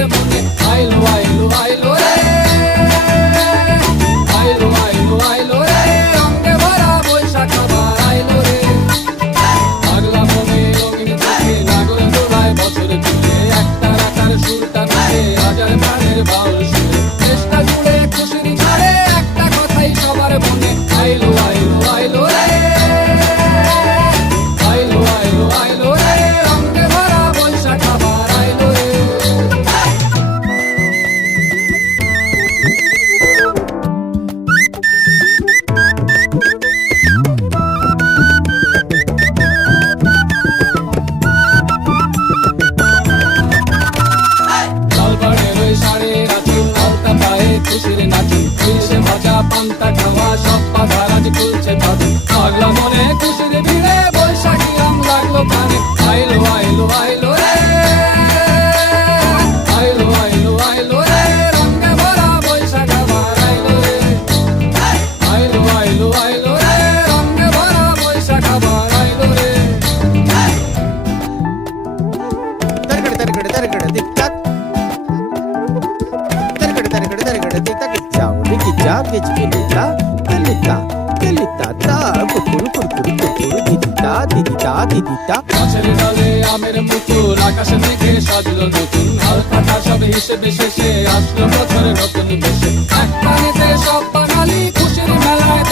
ஆரம்பிக்க ஆயில் வாயில் ஆயில் মাটি তুলছে ছাদে লাগলো মনে খুশির ভিড়ে বৈশাখী আম লাগলো কানে আইলো আইলো আইলো রে আইলো আইলো আইলো রে রঙে ভরা বৈশাখ আবার আইলো রে আইলো আইলো আইলো রে রঙে ভরা বৈশাখ আবার আইলো রে তরকড়ে তরকড়ে তরকড়ে দিকটাক তরকড়ে তরকড়ে তরকড়ে দিকটাক যাও দিকি যা কিছু দিকটাক দাদা, কুকুর কুকুর কুকুর দিদিতা দিদিতা দিদিতা মাছের জলে আমের মুকুল আকাশ থেকে সাজলো নতুন হাল। কাটা সব হিসেবে শেষে আসলো বছরে নতুন বেশে এক পানিতে সব বাঙালি খুশির মেলায়